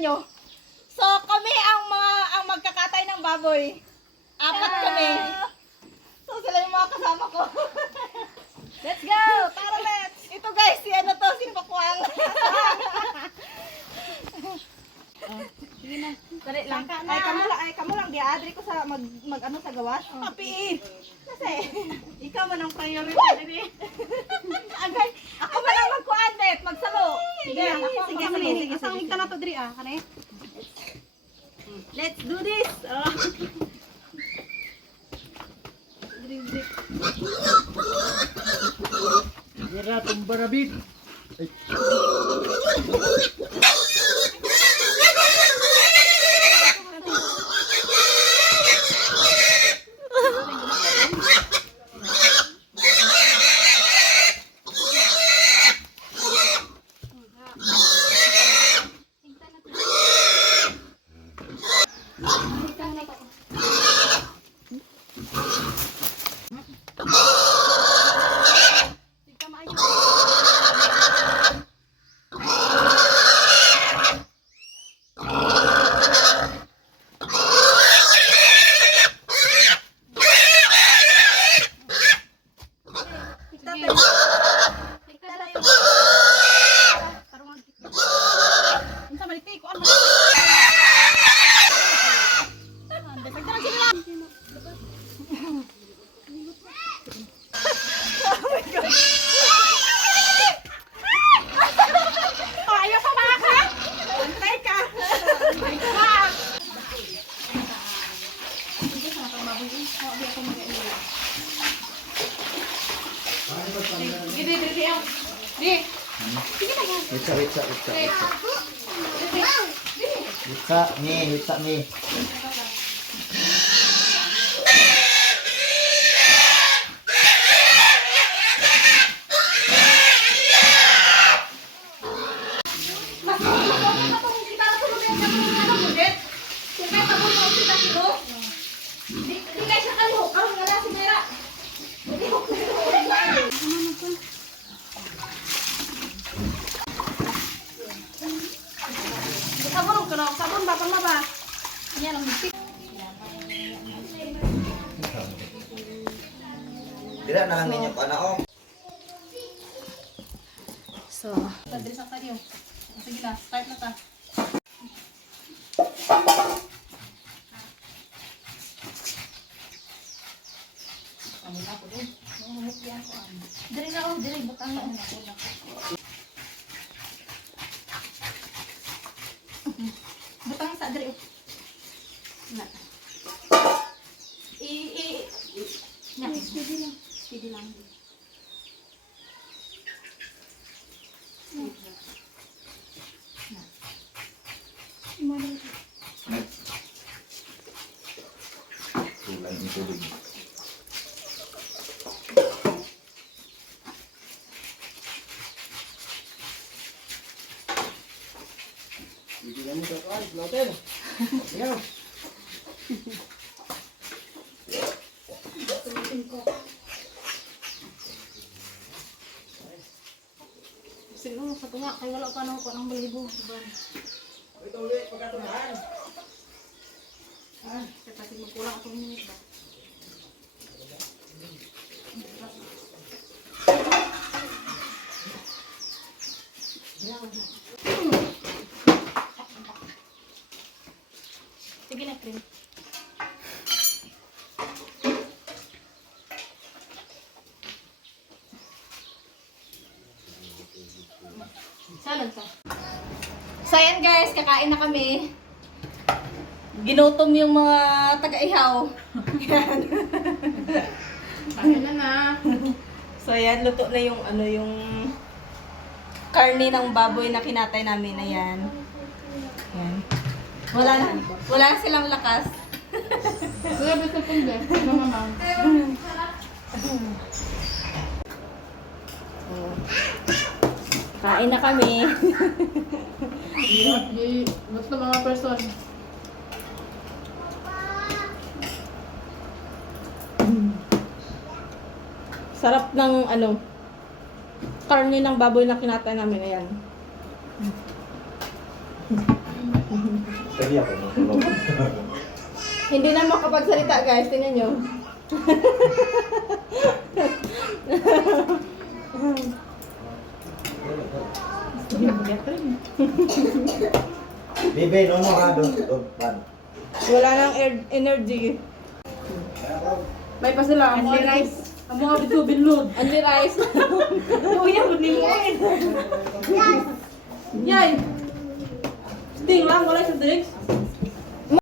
nyo. So, kami ang magkakatay ng baboy. 4 kami. So, sila yung mga kasama ko. Let's go! Tara, let's! Ito guys, si Pakuang. Sige na. Dali lang. Kamu lang, di-adri ko sa mag-ano sa gawas. Papi! Kasi, Ikaw man ang priority. agay, ako ba lang magkuandet, magsalo. Sige, sige. Asang higta na to, Dri, Kani? Let's do this! Mira, tumba na bit. Hitsa ni. Sabon ba? Pang ba? Yan ang bisik. Tidak na lang ninyo panaong. So, tadri sa tayo. Sige na, start na ta. Amin ako din. Mamumukyan ko ano. Diri na ako, diri butang na ako. Butang sa diri. Na. Na, speedy lang. Speedy lang. Tulad ni tubig. Bigyan mo sa kan, floater. Ayaw. Siguro sa tunga, kay wala pa na ako ng balibo. Ito ulit, pagkatunahan. Kasi magkulang akong minute ba? Sige na, cream. Salad ka. So ayan guys, kakain na kami. Ginutom yung mga taga-ihaw. Yan. Kaya na. So ayan, luto na yung yung karne ng baboy na kinatay namin. Ayan. Ayan. Wala na silang lakas. Kuya, basta punda. Ano naman? Kain na kami. Basta mga person. Sarap ng karne ng baboy na kinatay namin. Ayan. Sige ako. Tulog. Hindi na makapagsalita guys, tingnan nyo. Bibi, no mo ha doon. Pan. Wala nang energy. May pa sila. Only rice. Amo nga dito binlod. Only rice. Kuya, bunin mo. Yay! Sting lang, wala sa drinks.